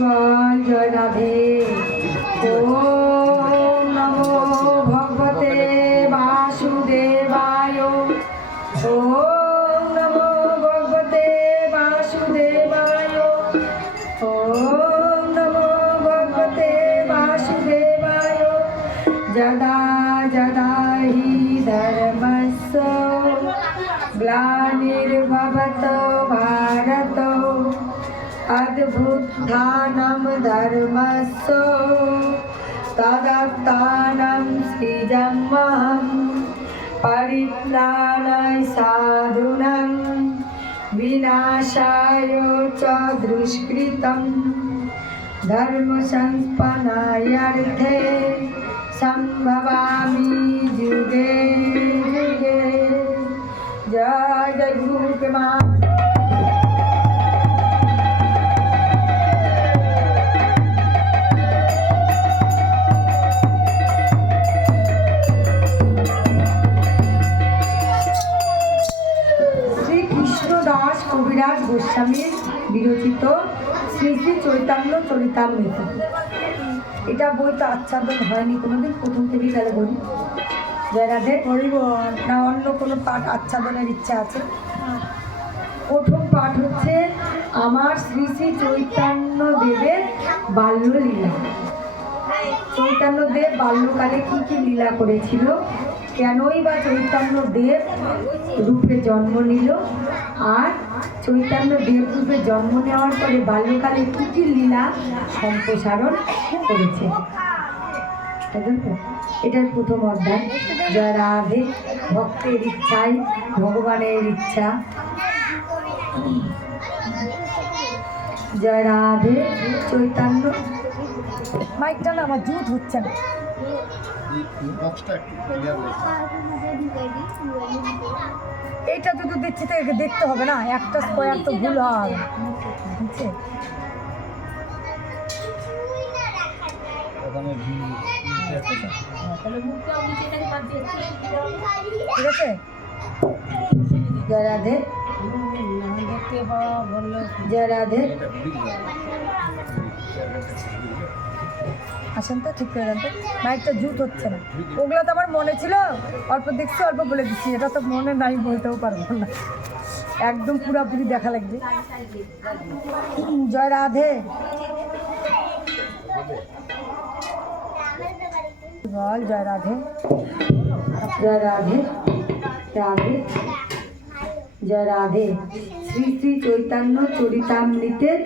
বল জয় রাধে। ওম নমো ভগবতে বাসুদেবায়। ওম নমো ভগবতে বাসুদেবায়। ওম নমো ভগবতে বাসুদেবায়। যদা যদা হি ধর্মস্য গ্লানির্ভবত ভারত অদ্ভুত্থানম ধর্মস্য তদাত্থানম সৃজাম্যহম পরিত্রাণায় সাধুনাং বিনাশায় চ দুষ্কৃতম ধর্ম সংস্থাপনার্থে সম্ভবামি যুগে যুগে। জয় জয় গুরু মা। কৃষ্ণদাস কবিরাজ গোস্বামীর বিরচিত শ্রী শ্রী চৈতন্য চরিতামৃত। এটা বই তো আচ্ছাদন হয়নি কোনোদিন, প্রথম থেকেই তাহলে বলি। জয় রাধে। করিব না অন্য কোনো পাঠ আচ্ছাদনের ইচ্ছা আছে? প্রথম পাঠ হচ্ছে আমার শ্রী শ্রী চৈতন্য দেবের বাল্যলীলা। চৈতন্য দেব বাল্যকালে কী কী লীলা করেছিল, কেনই বা চৈতন্য দেব রূপে জন্ম নিল, আর চৈতন্য দেব রূপে জন্ম নেওয়ার পরে বাল্যকালে কী কী লীলা সম্প্রসারণ করেছে। এটার প্রথম অধ্যায়। জয় রাধে। ভক্তের ইচ্ছাই ভগবানের ইচ্ছা। জয় রাধে। চৈতন্য মাইকটা না আমার জুত হচ্ছে না। এইটা তো দেখছি তো দেখতে হবে না, একটা স্কোয়ার তো ভুল হবে। ঠিক আছে। জয় রাধে। জয় রাধে। আসেন তো ঠিক করে জানতো মাইকটা জুত হচ্ছে না। ওগুলো তো আমার মনে ছিল, অল্প দেখছি অল্প বলে দিচ্ছি। এটা তো মনে নাই, বলতেও পারবো না, একদম পুরাপুরি দেখা লাগবে। জয় রাধে। বল জয় রাধে। জয় রাধে। রাধে। জয় রাধে। শ্রী শ্রী চৈতন্য চরিতামৃতের